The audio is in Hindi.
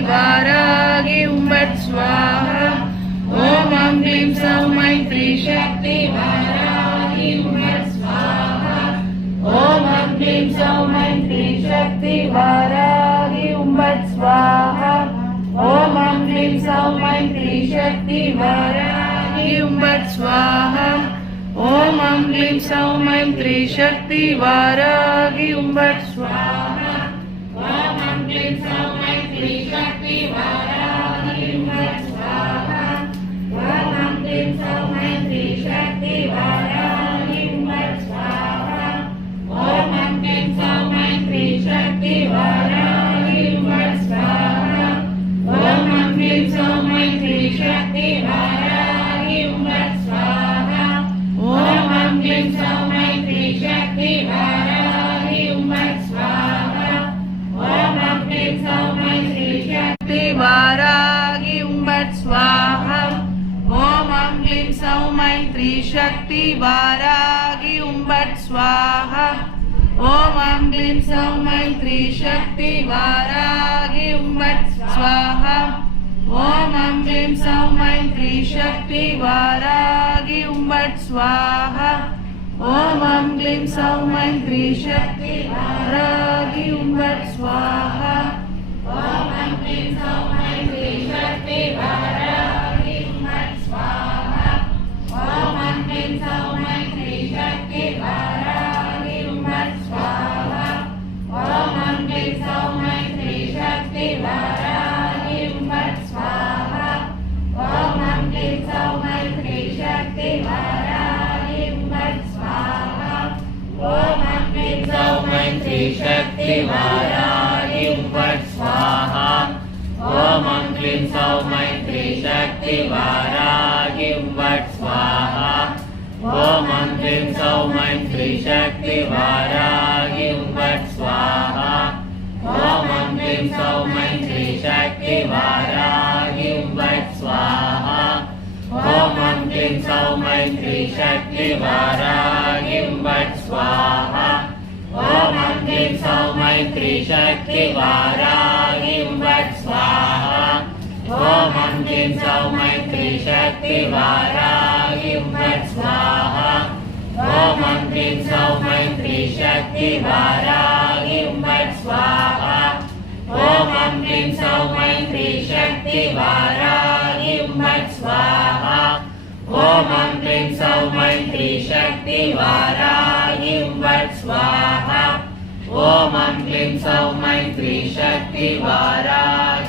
वारागी उम्बट स्वाहा। ओम हम क्लीं सौं मैत्री शक्ति वारागी उम्बट स्वाहा। ओम हम क्लीं सौं मैत्री शक्ति वारागी उम्बट स्वाहा। ओम हम क्लीं सौं मैत्री शक्ति वारागी उम्बट स्वाहा। ओम हम क्लीं सौं मैत्री शक्ति वारागी उम्बट स्वाहा। ओम हम क्लीं सौं मैत्री शक्ति वारागी उम्बट स्वाहा। ओम हम क्लीं सौं मैत्री शक्ति वारागी उम्बट स्वाहा। ओम हम क्लीं सौं मैत्री शक्ति वारागी उम्बट स्वाहा। ओम हम क्लीं सौं मैत्री शक्ति वारागी उम्बट स्वाहा। ओम हम क्लीं सौं मैत्री शक्ति वारागी उम्बट स्वाहा। ओम हम क्लीं सौं मैत्री शक्ति वारागी उम्बट स्वाहा। ओम हम क्लीं सौं मैत्री शक्ति वारागी उम्बट स्वाहा। ओम हम क्लीं सौं मैत्री शक्ति वारागी उम्बट स्वाहा। ओम हम क्लीं सौं मैत्री शक्ति वारागी उम्बट स्वाहा। ओम हम क्लीं सौं मैत्री शक्ति वारागी उम्बट स्वाहा। ओम हम क्लीं सौं मैत्री शक्ति वारागी उम्बट स्वाहा। ओम हम क्लीं सौं मैत्री शक्ति वारागी उम्बट स्वाहा। ओम हम क्लीं सौं मैत्री शक्ति वारागी उम्बट स्वाहा। ओम हम क्लीं सौं मैत्री शक्ति वारागी उम्बट स्वाहा। ओम हम क्लीं सौं मैत्री शक्ति वारागी उम्बट स्वाहा। ओम हम क्लीं सौं मैत्री शक्ति वारागी उम्बट स्वाहा। ओम हम क्लीं सौं मैत्री शक्ति वारागी उम्बट स्वाहा। ओम हम क्लीं सौं मैत्री शक्ति वारागी उम्बट स्वाहा। ओम हम क्लीं सौं मैत्री शक्ति वारागी उम्बट स्वाहा। ओम हम क्लीं सौं मैत्री शक्ति वारागी उम्बट स्वाहा। ओम हम क्लीं सौं मैत्री शक्ति वारागी उम्बट स्वाहा। ओम हम क्लीं सौं मैत्री शक्ति वारागी उम्बट स्वाहा। ओम हम क्लीं सौं मैत्री शक्ति वारागी उम्बट स्वाहा। ओम हम क्लीं सौं मैत्री शक्ति वारागी उम्बट स्वाहा। ओम हम क्लीं सौं मैत्री शक्ति वारागी